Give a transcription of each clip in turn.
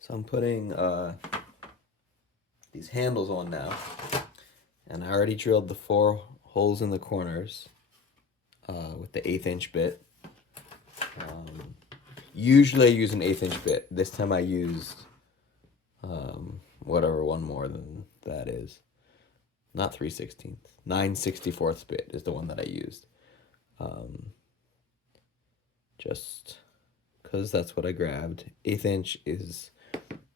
So I'm putting these handles on now, and I already drilled the 4 holes in the corners with the 1/8 inch bit. Um, Usually I use an 1/8 inch bit. This time I used whatever one more than that is. Not 3/16. 9/64 bit is the one that I used. Um, just because that's what I grabbed. 1/8 inch is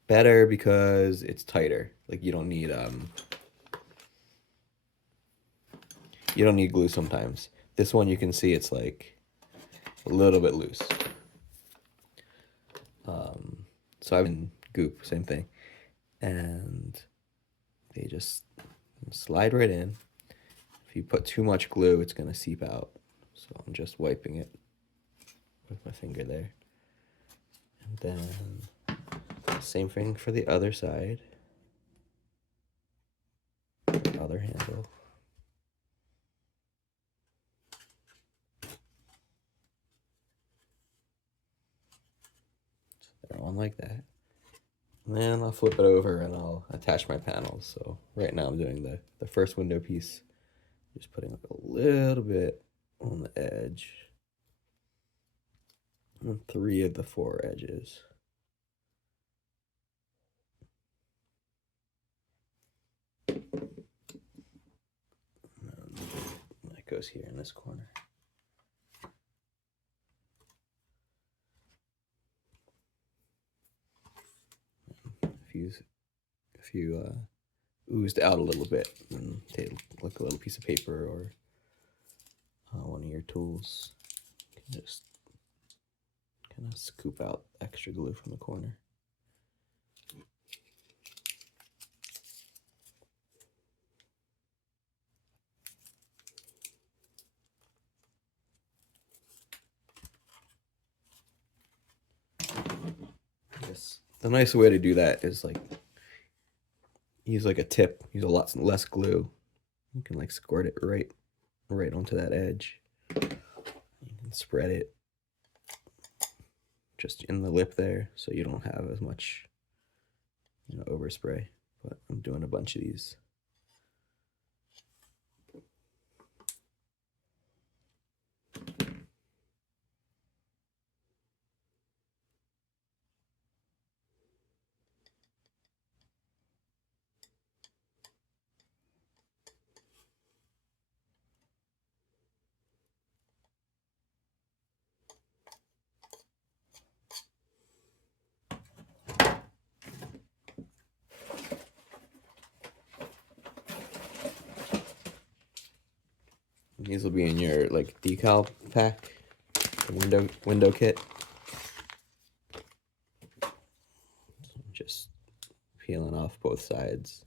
better because it's tighter. Like you don't need glue sometimes. This one you can see it's like a little bit loose. So I've been goop, same thing. And they just slide right in. If you put too much glue, it's gonna seep out. So I'm just wiping it with my finger there. And then same thing for the other side. Other handle. They're on like that. And then I'll flip it over and I'll attach my panels. So right now I'm doing the first window piece. Just putting like a little bit on the edge. And 3 of the 4 edges. And that goes here in this corner. If you oozed out a little bit, and take like a little piece of paper or one of your tools, you can just kind of scoop out extra glue from the corner. I guess the nice way to do that is like use like a tip, use a lot less glue. You can like squirt it right onto that edge. You can spread it just in the lip there so you don't have as much overspray. But I'm doing a bunch of these. These will be in your like decal pack, the window kit. Just peeling off both sides.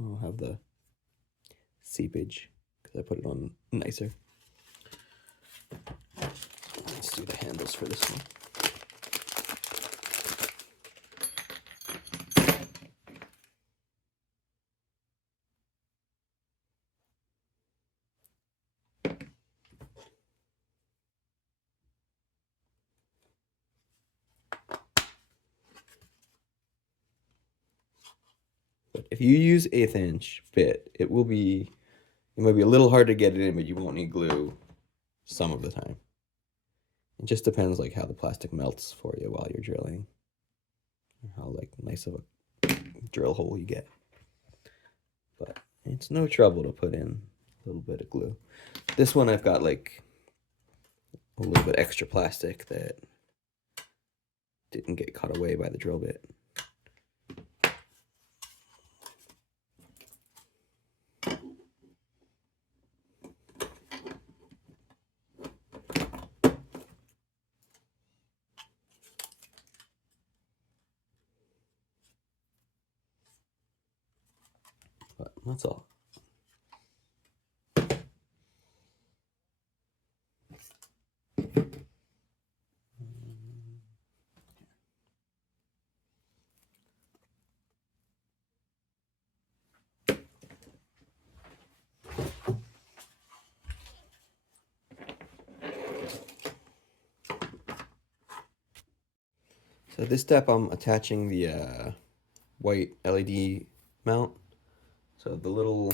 I'll have the seepage because I put it on nicer. Let's do the handles for this one. But if you use 1/8 inch bit, it might be a little hard to get it in, but you won't need glue some of the time. It just depends like how the plastic melts for you while you're drilling, or how like nice of a drill hole you get. But it's no trouble to put in a little bit of glue. This one I've got like a little bit extra plastic that didn't get cut away by the drill bit. That's all. So this step I'm attaching the white LED mount. So the little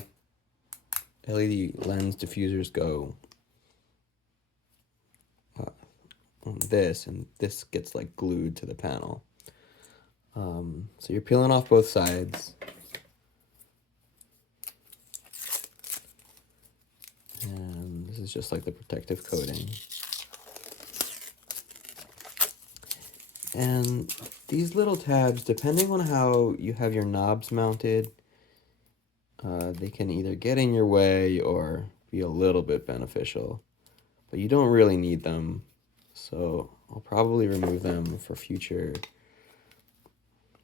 LED lens diffusers go on this, and this gets like glued to the panel. So you're peeling off both sides. And this is just like the protective coating. And these little tabs, depending on how you have your knobs mounted, they can either get in your way or be a little bit beneficial. But you don't really need them, so I'll probably remove them for future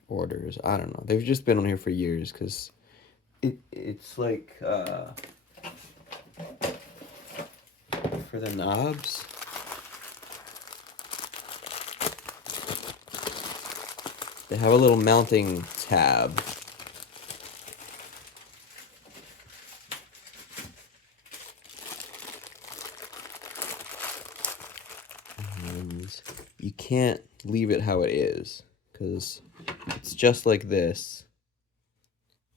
orders. I don't know. They've just been on here for years because it's like for the knobs. They have a little mounting tab. And you can't leave it how it is because it's just like this.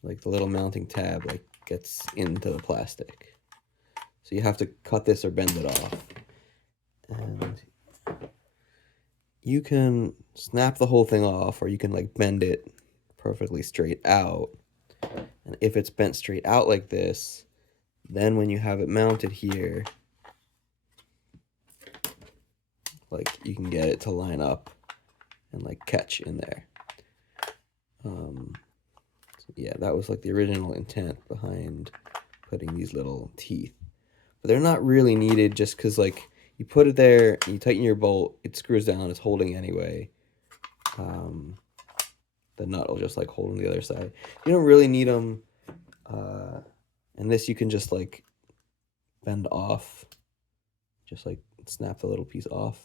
Like the little mounting tab like gets into the plastic. So you have to cut this or bend it off. And you can snap the whole thing off, or you can like bend it perfectly straight out. And if it's bent straight out like this, then when you have it mounted here, like you can get it to line up and like catch in there. So yeah, that was like the original intent behind putting these little teeth. But they're not really needed just because like you put it there, you tighten your bolt, it screws down, it's holding anyway. The nut will just like hold on the other side. You don't really need them. And this you can just like bend off, just like snap the little piece off.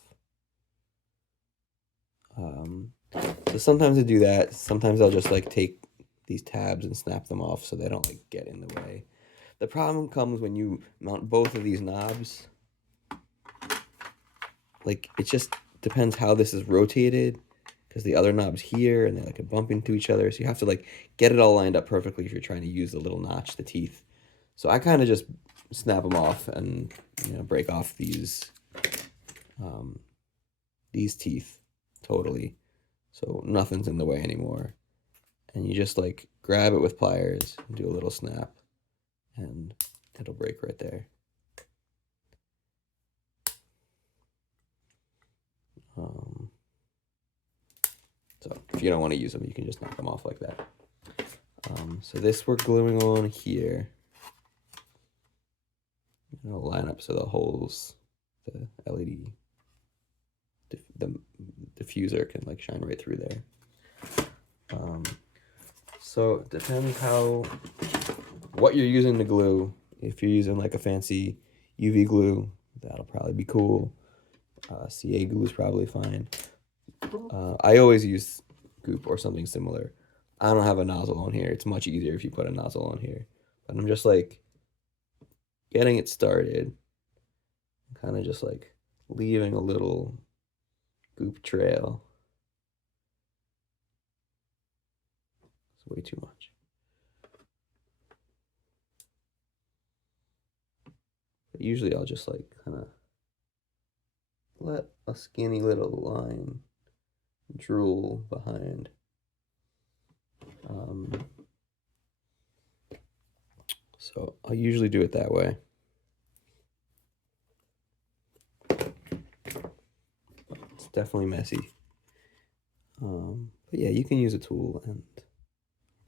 So sometimes I do that. Sometimes I'll just like take these tabs and snap them off so they don't like get in the way. The problem comes when you mount both of these knobs. Like it just depends how this is rotated because the other knob's here and they like bump into each other. So you have to like get it all lined up perfectly if you're trying to use the little notch, the teeth. So I kind of just snap them off and break off these teeth totally. So nothing's in the way anymore. And you just like grab it with pliers and do a little snap and it'll break right there. So if you don't want to use them, you can just knock them off like that. So this we're gluing on here. It'll line up so the holes, the LED, the diffuser can like shine right through there. So it depends what you're using to glue. If you're using like a fancy UV glue, that'll probably be cool. CA glue is probably fine. I always use goop or something similar. I don't have a nozzle on here. It's much easier if you put a nozzle on here. But I'm just like getting it started. Kind of just like leaving a little goop trail. It's way too much. But usually I'll just like kind of let a skinny little line drool behind. So I'll usually do it that way. It's definitely messy. But yeah, you can use a tool and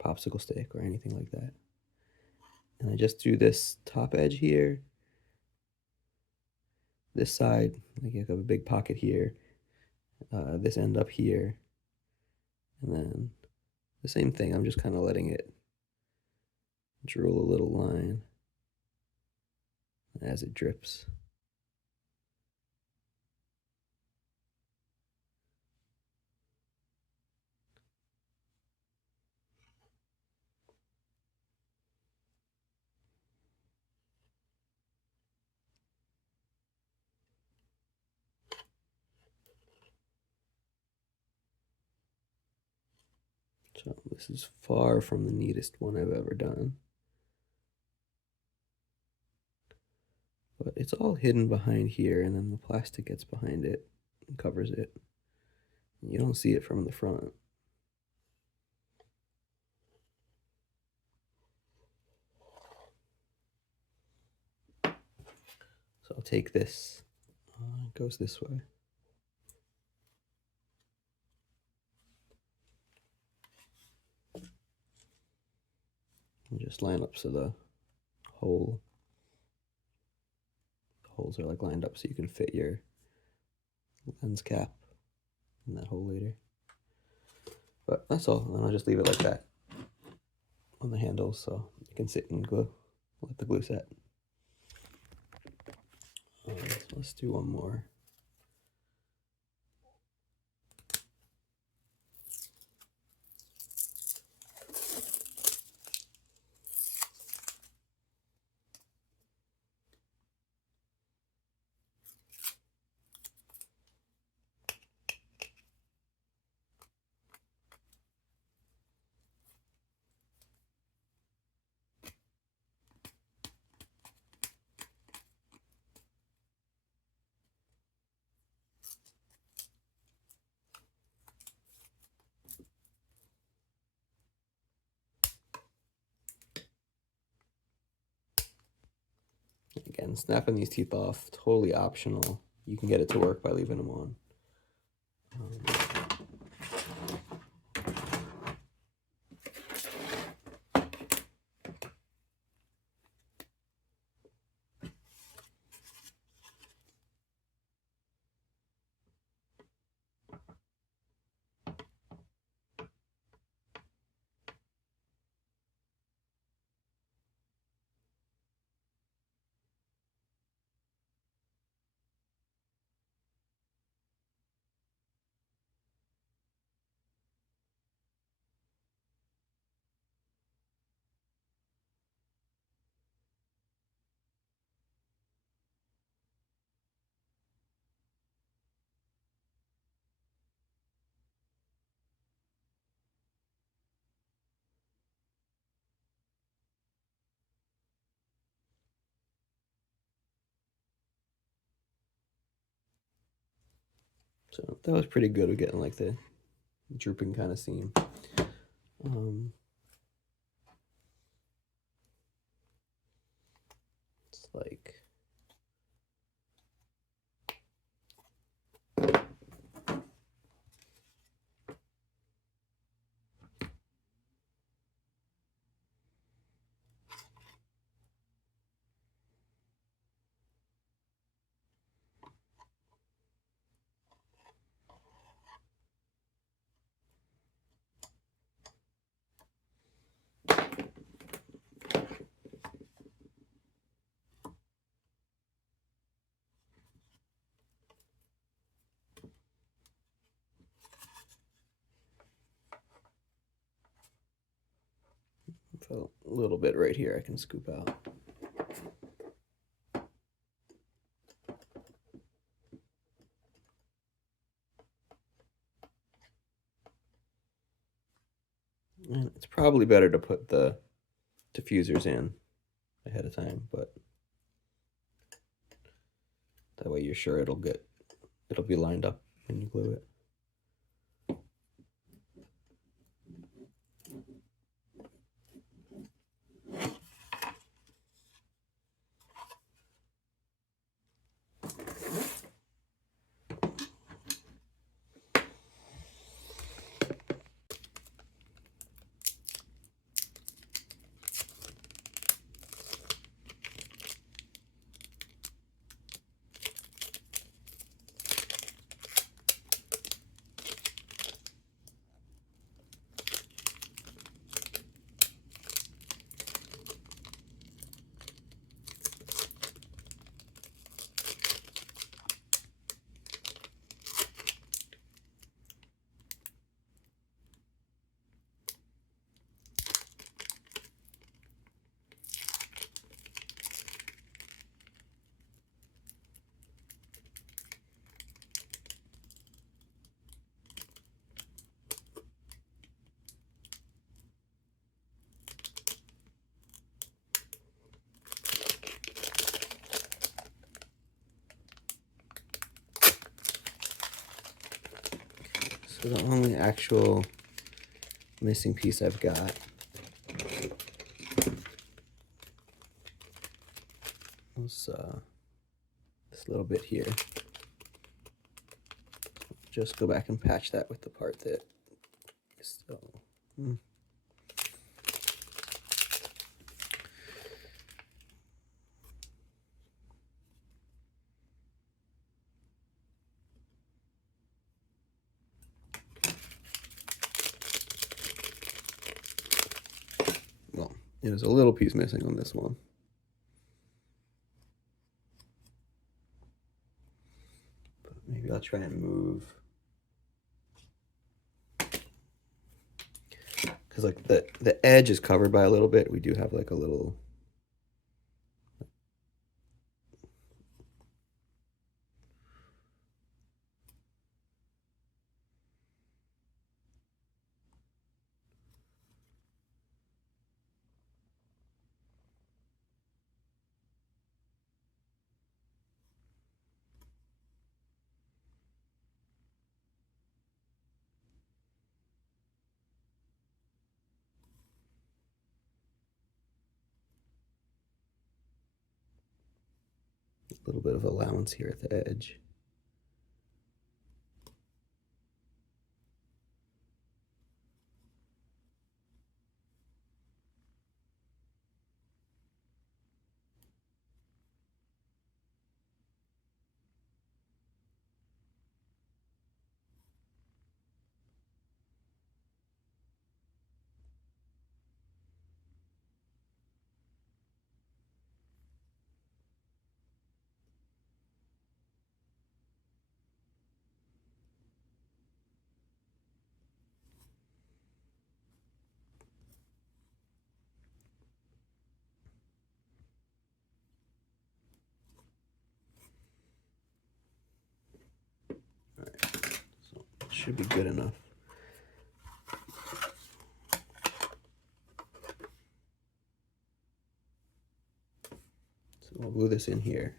popsicle stick or anything like that. And I just do this top edge here. This side, like you have a big pocket here. This end up here. And then the same thing, I'm just kind of letting it drool a little line as it drips. So this is far from the neatest one I've ever done. But it's all hidden behind here, and then the plastic gets behind it and covers it. You don't see it from the front. So I'll take this. It goes this way. And just line up so the holes are like lined up so you can fit your lens cap in that hole later. But that's all. And then I'll just leave it like that on the handles so you can sit and glue. Let the glue set. So let's do one more. Again, snapping these teeth off, totally optional. You can get it to work by leaving them on. So that was pretty good at getting like the drooping kind of seam. It's like a little bit right here I can scoop out. And it's probably better to put the diffusers in ahead of time, but that way you're sure it'll be lined up when you glue it. So the only actual missing piece I've got was this little bit here. Just go back and patch that with the part that is still. Well, there's a little piece missing on this one. But maybe I'll try and move. Because like the edge is covered by a little bit. We do have like a little. A little bit of allowance here at the edge. Should be good enough. So we'll glue this in here.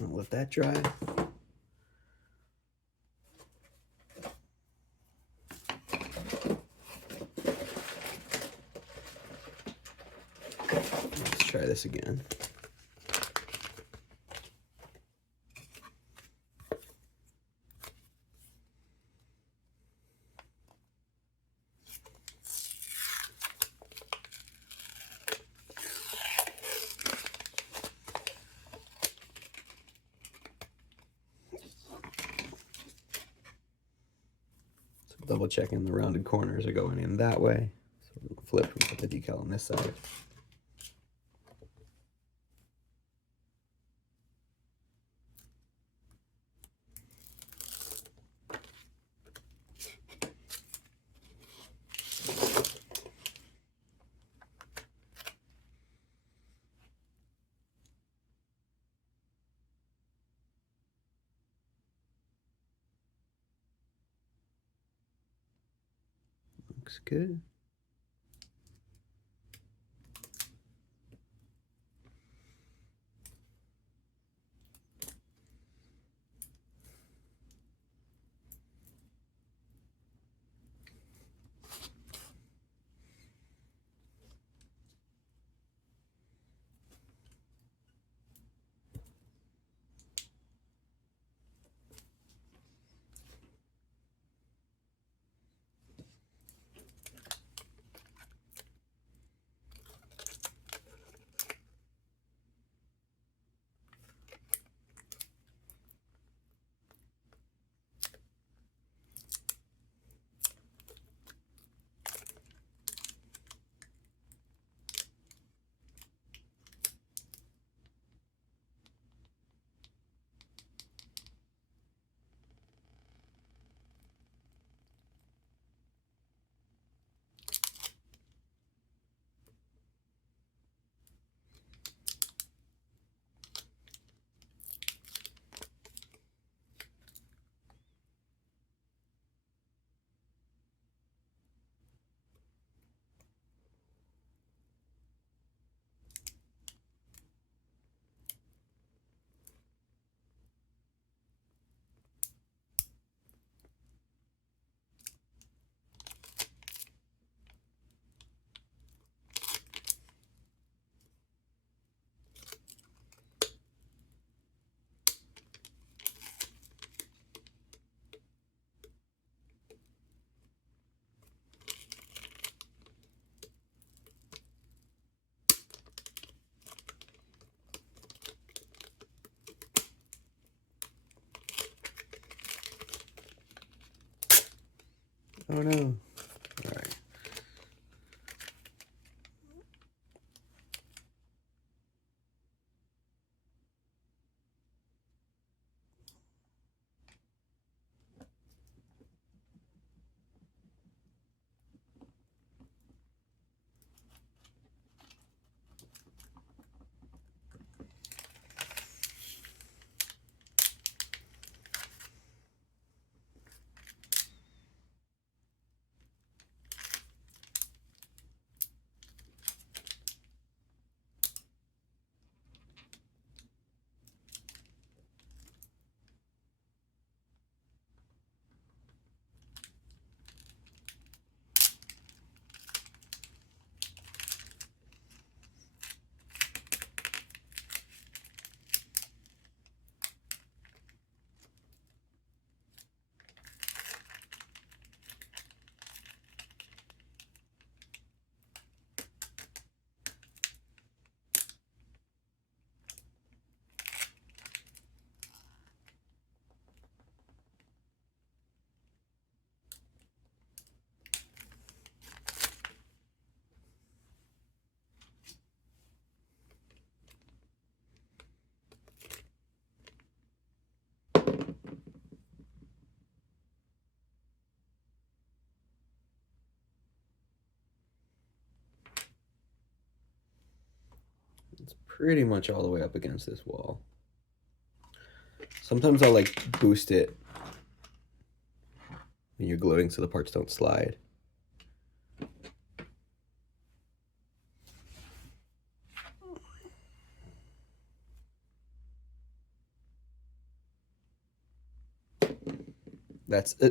I'll let that dry. Let's try this again. Double checking the rounded corners are going in that way. So we'll flip and put the decal on this side. Looks good. Oh no. All right. It's pretty much all the way up against this wall. Sometimes I'll like boost it when you're gluing so the parts don't slide.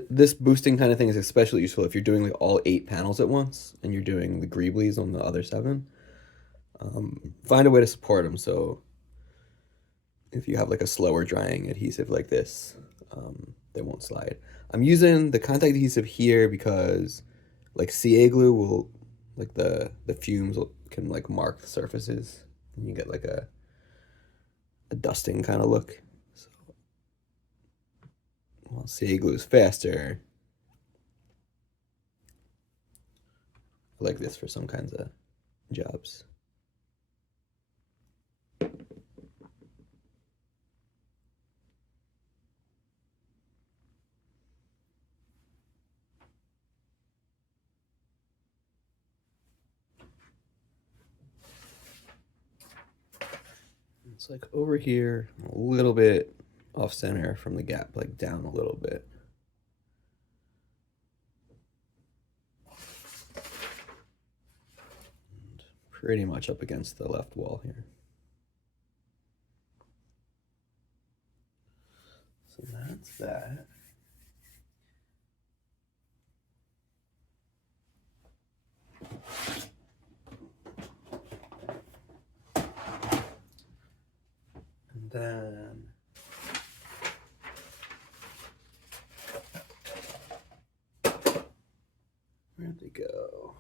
This boosting kind of thing is especially useful if you're doing like all 8 panels at once and you're doing the greeblies on the other 7. Find a way to support them so if you have like a slower drying adhesive like this, they won't slide. I'm using the contact adhesive here because like CA glue will, like the fumes can like mark the surfaces and you get like a dusting kind of look. So, well, CA glue is faster. I like this for some kinds of jobs. It's like over here, a little bit off center from the gap, like down a little bit. pretty much up against the left wall here. So that's that. And then where'd they go?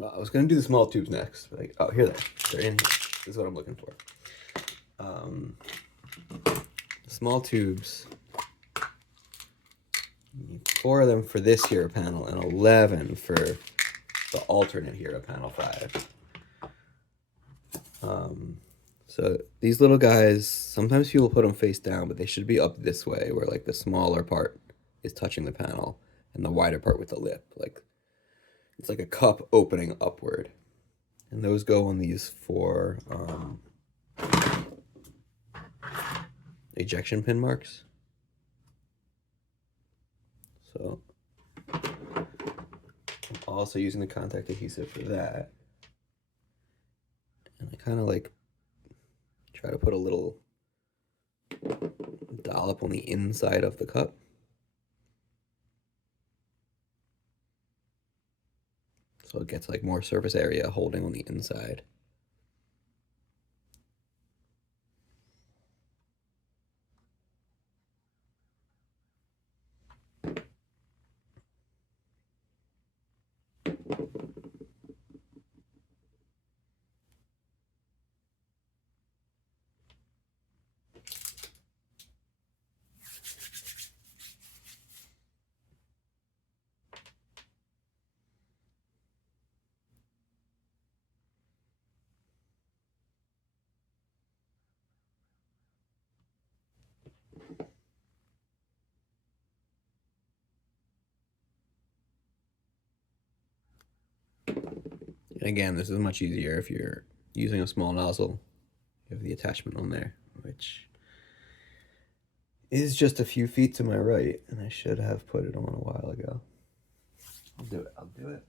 Well, I was gonna do the small tubes next. But oh, here they are. They're in here. This is what I'm looking for. Small tubes. You need 4 of them for this hero panel and 11 for the alternate hero panel 5. So these little guys, sometimes people put them face down, but they should be up this way, where like the smaller part is touching the panel and the wider part with the lip. Like it's like a cup opening upward. And those go on these 4 ejection pin marks. So I'm also using the contact adhesive for that. And I kind of like try to put a little dollop on the inside of the cup. So it gets like more surface area holding on the inside. And again, this is much easier if you're using a small nozzle. You have the attachment on there, which is just a few feet to my right, and I should have put it on a while ago. I'll do it. I'll do it.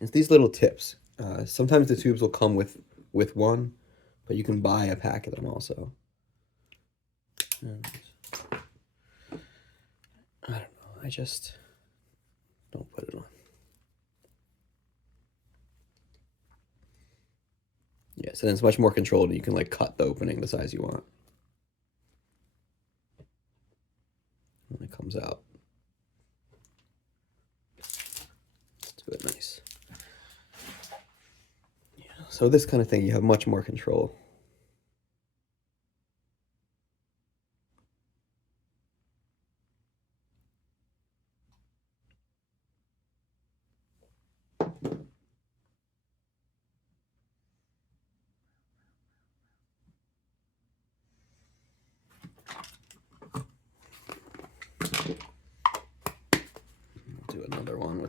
It's these little tips. Sometimes the tubes will come with one, but you can buy a pack of them also. And I don't know. I just don't put it on. Yeah, so then it's much more controlled. You can like cut the opening the size you want. And it comes out. Let's do it nice. Yeah, so this kind of thing, you have much more control.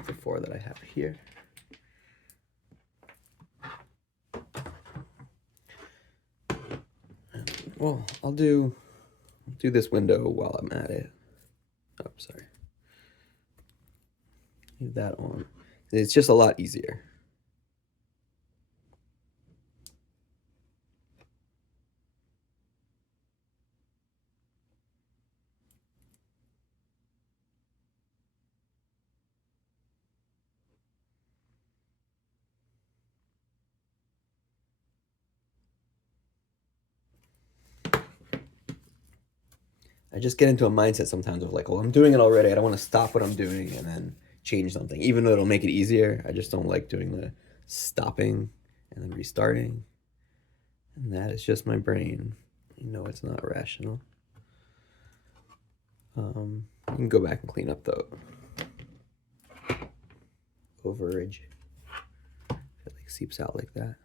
with the 4 that I have here. Well, I'll do this window while I'm at it. Oh, sorry. Leave that on. It's just a lot easier. I just get into a mindset sometimes of like, well, I'm doing it already. I don't want to stop what I'm doing and then change something, even though it'll make it easier. I just don't like doing the stopping and then restarting. And that is just my brain. You know, it's not rational. You can go back and clean up the overage. It like seeps out like that.